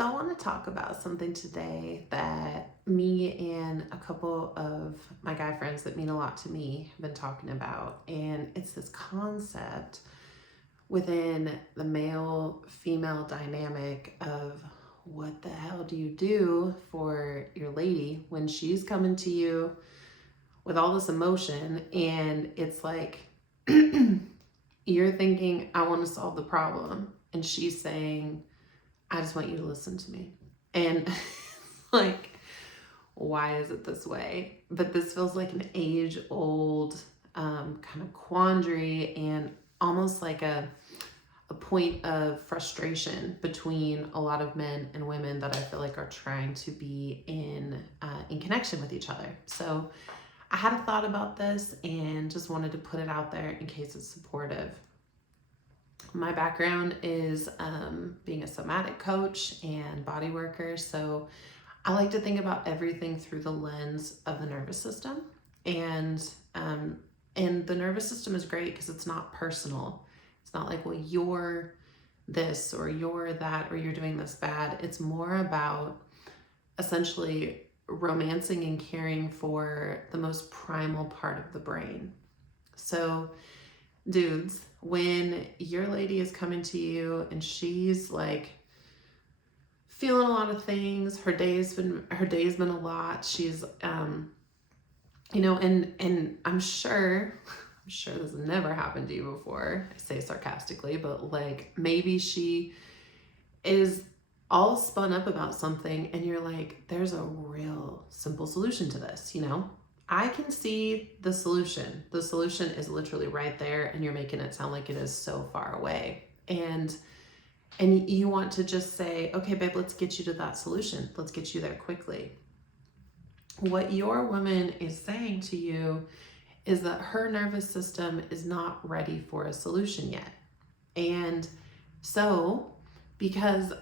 So I want to talk about something today that me and a couple of my guy friends that mean a lot to me have been talking about. And it's this concept within the male female dynamic of what the hell do you do for your lady when she's coming to you with all this emotion and it's like you're thinking, I want to solve the problem. And she's saying, I just want you to listen to me. And like, why is it this way? But this feels like an age old kind of quandary and almost like a point of frustration between a lot of men and women that I feel like are trying to be in connection with each other. So I had a thought about this and just wanted to put it out there in case it's supportive. My background is being a somatic coach and body worker. So I like to think about everything through the lens of the nervous system. And the nervous system is great because it's not personal. It's not like, well, you're this or you're that or you're doing this bad. It's more about essentially romancing and caring for the most primal part of the brain. So dudes, when your lady is coming to you and she's like feeling a lot of things, her day's been a lot. She's and I'm sure this has never happened to you before. I say sarcastically, but like maybe she is all spun up about something and you're like, there's a real simple solution to this, I can see the solution. The solution is literally right there and you're making it sound like it is so far away. And you want to just say, okay, babe, let's get you to that solution. Let's get you there quickly. What your woman is saying to you is that her nervous system is not ready for a solution yet. And so, because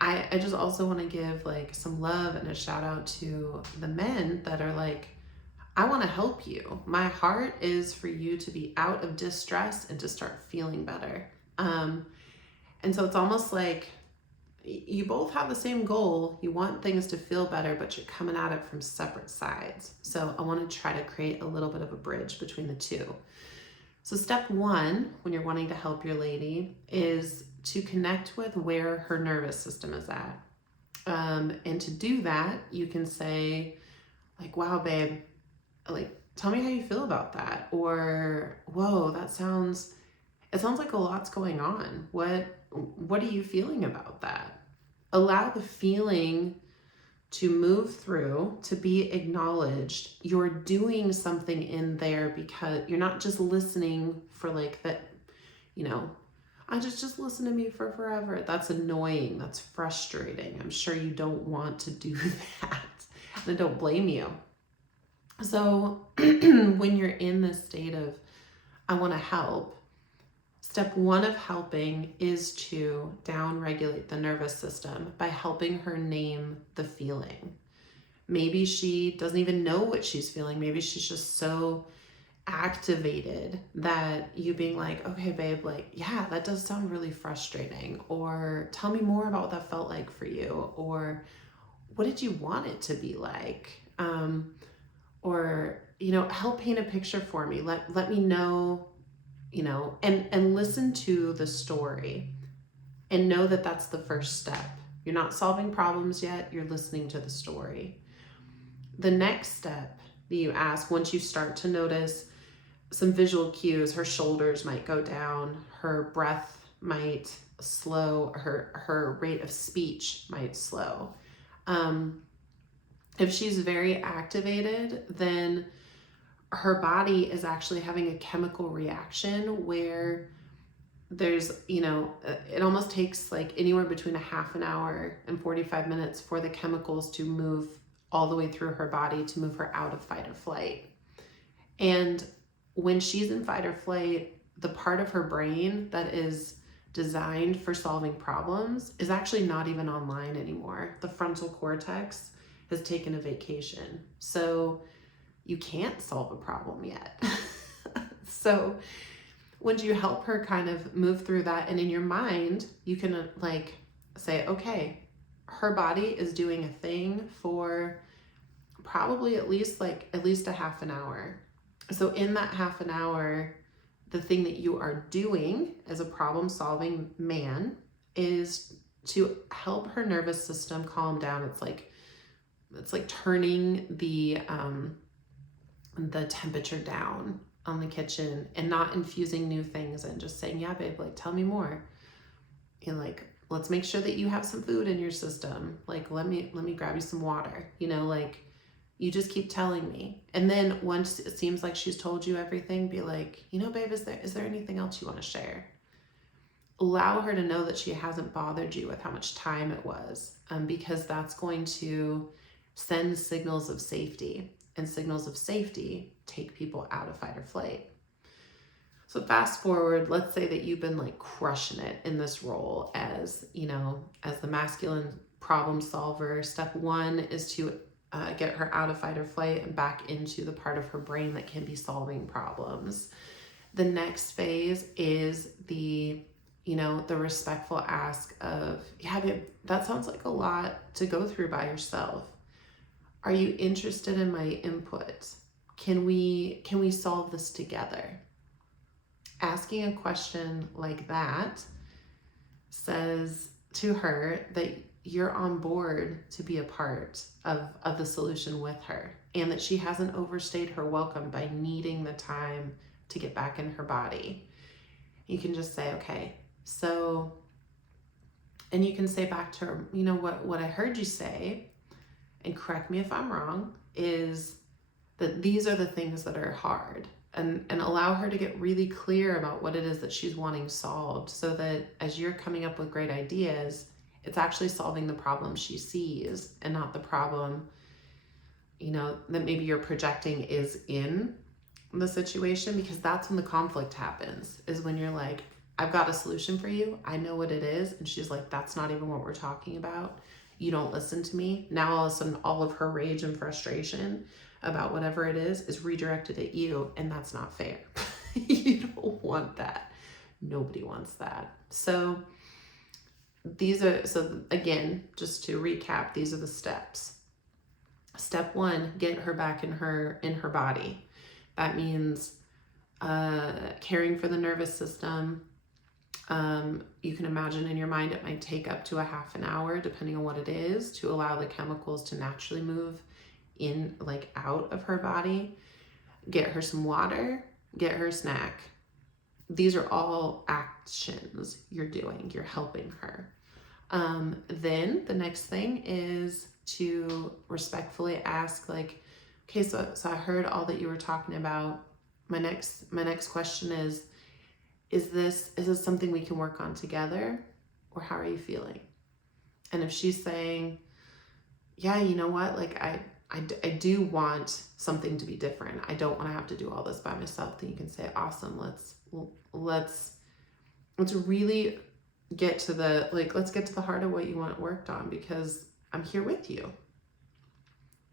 I just also want to give like some love and a shout out to the men that are like, I want to help you. My heart is for you to be out of distress and to start feeling better. And so it's almost like you both have the same goal. You want things to feel better, but you're coming at it from separate sides. So I want to try to create a little bit of a bridge between the two. So step one, when you're wanting to help your lady, is to connect with where her nervous system is at. And to do that, you can say like, wow, babe, like, tell me how you feel about that. Or, whoa, it sounds like a lot's going on. What are you feeling about that? Allow the feeling to move through, to be acknowledged. You're doing something in there because you're not just listening for like that, I just listen to me for forever. That's annoying. That's frustrating. I'm sure you don't want to do that. And I don't blame you. So when you're in this state of, I want to help, step one of helping is to down-regulate the nervous system by helping her name the feeling. Maybe she doesn't even know what she's feeling. Maybe she's just so activated that you being like, okay, babe, like, yeah, that does sound really frustrating. Or tell me more about what that felt like for you. Or what did you want it to be like? Or, help paint a picture for me. Let me know, and listen to the story and know that that's the first step. You're not solving problems yet. You're listening to the story. The next step that you ask, once you start to notice some visual cues, her shoulders might go down, her breath might slow, her rate of speech might slow. If she's very activated, then her body is actually having a chemical reaction where there's, it almost takes like anywhere between a half an hour and 45 minutes for the chemicals to move all the way through her body to move her out of fight or flight. And when she's in fight or flight, the part of her brain that is designed for solving problems is actually not even online anymore. The frontal cortex has taken a vacation. So you can't solve a problem yet. So once you help her kind of move through that, and in your mind, you can like say, okay, her body is doing a thing for probably at least a half an hour. So in that half an hour, the thing that you are doing as a problem solving man is to help her nervous system calm down. It's like turning the temperature down on the kitchen and not infusing new things and just saying, yeah, babe, like, tell me more. And like, let's make sure that you have some food in your system. Like, let me grab you some water, like, you just keep telling me. And then once it seems like she's told you everything, be like, babe, is there anything else you want to share? Allow her to know that she hasn't bothered you with how much time it was, because that's going to send signals of safety, and signals of safety take people out of fight or flight. So fast forward, let's say that you've been like crushing it in this role as the masculine problem solver. Step one is to get her out of fight or flight and back into the part of her brain that can be solving problems. The next phase is the respectful ask of, yeah, babe, that sounds like a lot to go through by yourself. Are you interested in my input? Can we solve this together? Asking a question like that says to her that you're on board to be a part of the solution with her, and that she hasn't overstayed her welcome by needing the time to get back in her body. You can just say, okay, so, and you can say back to her, what I heard you say, and correct me if I'm wrong, is that these are the things that are hard, and allow her to get really clear about what it is that she's wanting solved, so that as you're coming up with great ideas, it's actually solving the problem she sees and not the problem, that maybe you're projecting is in the situation, because that's when the conflict happens, is when you're like, I've got a solution for you. I know what it is. And she's like, that's not even what we're talking about. You don't listen to me. Now all of a sudden, all of her rage and frustration about whatever it is redirected at you. And that's not fair. You don't want that. Nobody wants that. So again, just to recap, these are the steps. Step one, get her back in her body. That means caring for the nervous system. You can imagine in your mind it might take up to a half an hour, depending on what it is, to allow the chemicals to naturally move in, like, out of her body. Get her some water, get her a snack. These are all actions you're doing. You're helping her. Then the next thing is to respectfully ask, like, okay, so I heard all that you were talking about. My next question is this something we can work on together, or how are you feeling? And if she's saying, yeah, you know what, like, I do want something to be different. I don't want to have to do all this by myself. Then you can say, awesome, let's really get to the heart of what you want worked on, because I'm here with you.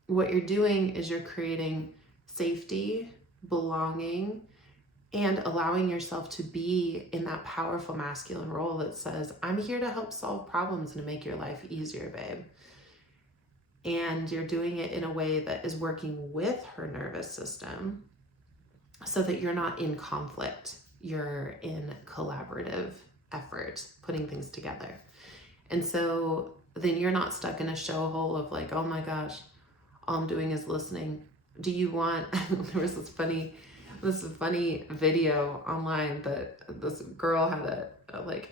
What you're doing is you're creating safety, belonging, and allowing yourself to be in that powerful masculine role that says, I'm here to help solve problems and to make your life easier, babe. And you're doing it in a way that is working with her nervous system, so that you're not in conflict. You're in collaborative effort, putting things together. And so then you're not stuck in a show hole of like, oh my gosh, all I'm doing is listening. Do you want, there was this funny video online that this girl had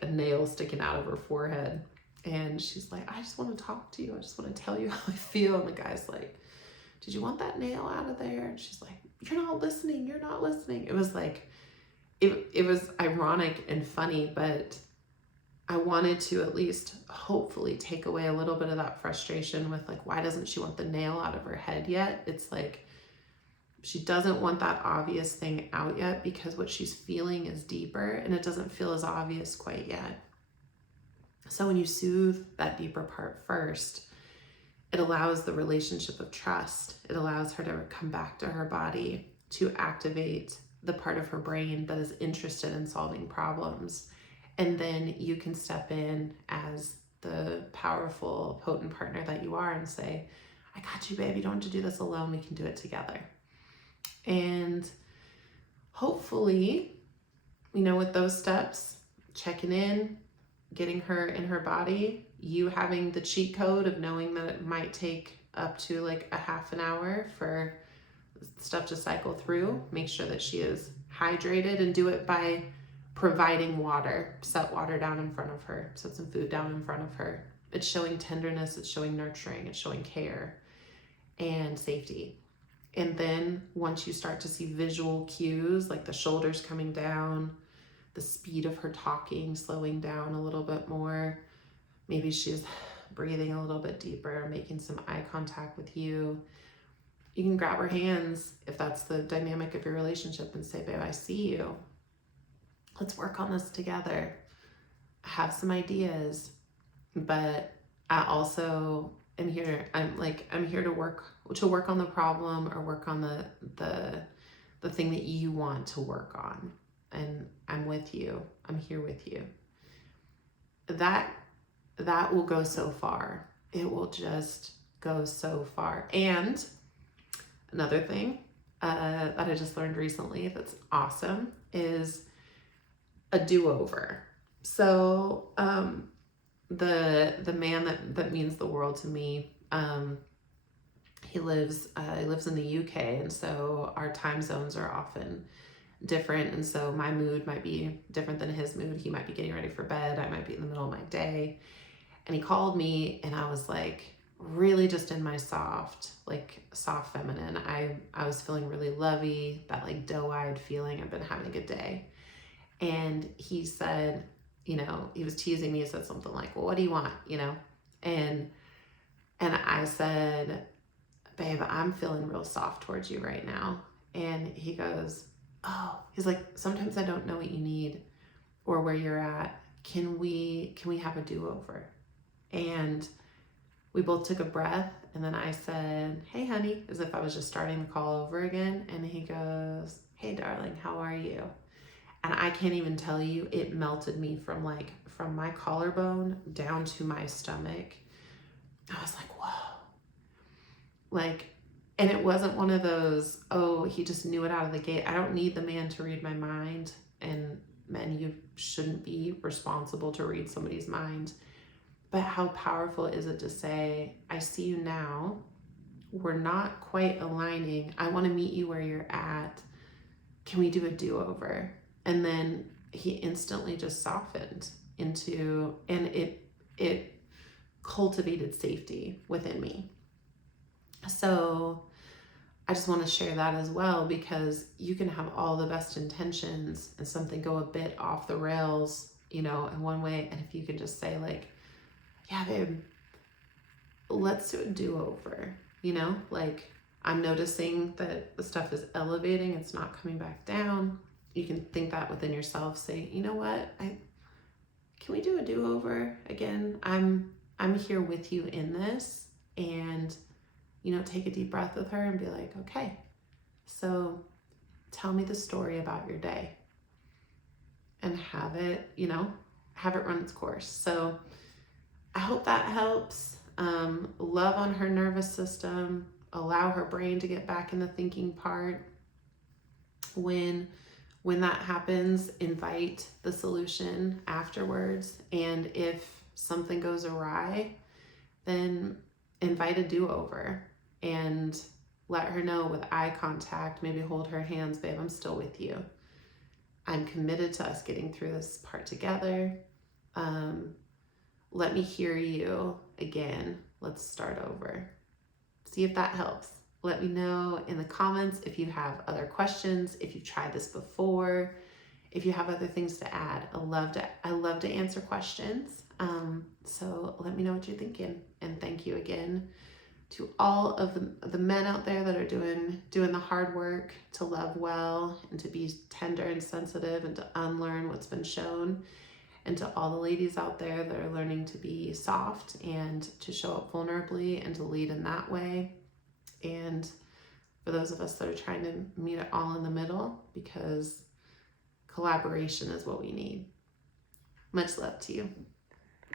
a nail sticking out of her forehead. And she's like, I just want to talk to you. I just want to tell you how I feel. And the guy's like, did you want that nail out of there? And she's like, you're not listening. You're not listening. It was like, it was ironic and funny, but I wanted to at least hopefully take away a little bit of that frustration with like, why doesn't she want the nail out of her head yet? It's like, she doesn't want that obvious thing out yet, because what she's feeling is deeper and it doesn't feel as obvious quite yet. So when you soothe that deeper part first, it allows the relationship of trust. It allows her to come back to her body, to activate the part of her brain that is interested in solving problems. And then you can step in as the powerful, potent partner that you are and say, I got you, babe. You don't have to do this alone. We can do it together. And hopefully, with those steps, checking in, getting her in her body, you having the cheat code of knowing that it might take up to like a half an hour for stuff to cycle through. Make sure that she is hydrated, and do it by providing water. Set water down in front of her. Set some food down in front of her. It's showing tenderness. It's showing nurturing. It's showing care and safety. And then once you start to see visual cues, like the shoulders coming down, the speed of her talking slowing down a little bit more, maybe she's breathing a little bit deeper, making some eye contact with you, you can grab her hands if that's the dynamic of your relationship and say, babe, I see you. Let's work on this together. I have some ideas, but I also am here. I'm here to work on the problem, or work on the thing that you want to work on. And I'm with you. I'm here with you. That will go so far. It will just go so far. And another thing that I just learned recently that's awesome is a do-over. So the man that means the world to me, he lives in the UK, and so our time zones are often different, and so my mood might be different than his mood. He might be getting ready for bed, I might be in the middle of my day, and he called me, and I was like really just in my soft feminine. I was feeling really lovey, that like doe-eyed feeling. I've been having a good day. And he said, he was teasing me. He said something like, well, what do you want? And I said, babe, I'm feeling real soft towards you right now. And he goes, oh, he's like, sometimes I don't know what you need or where you're at. Can we have a do-over? And we both took a breath, and then I said, hey, honey, as if I was just starting the call over again. And he goes, hey, darling, how are you? And I can't even tell you, it melted me from my collarbone down to my stomach. I was like, whoa. And it wasn't one of those, oh, he just knew it out of the gate. I don't need the man to read my mind. And men, you shouldn't be responsible to read somebody's mind. But how powerful is it to say, I see you now. We're not quite aligning. I want to meet you where you're at. Can we do a do-over? And then he instantly just softened into, and it cultivated safety within me. So I just want to share that as well, because you can have all the best intentions and something go a bit off the rails, in one way. And if you can just say yeah, babe, let's do a do-over, I'm noticing that the stuff is elevating. It's not coming back down. You can think that within yourself. Say, you know what? Can we do a do-over again? I'm here with you in this. And, take a deep breath with her and be like, okay, so tell me the story about your day, and have it run its course. So I hope that helps. Love on her nervous system. Allow her brain to get back in the thinking part. When that happens, invite the solution afterwards. And if something goes awry, then invite a do-over and let her know with eye contact. Maybe hold her hands, babe, I'm still with you. I'm committed to us getting through this part together. Let me hear you again. Let's start over. See if that helps. Let me know in the comments if you have other questions, if you've tried this before, if you have other things to add. I love to answer questions. So let me know what you're thinking. And thank you again to all of the men out there that are doing the hard work to love well and to be tender and sensitive and to unlearn what's been shown. And to all the ladies out there that are learning to be soft and to show up vulnerably and to lead in that way. And for those of us that are trying to meet it all in the middle, because collaboration is what we need. Much love to you.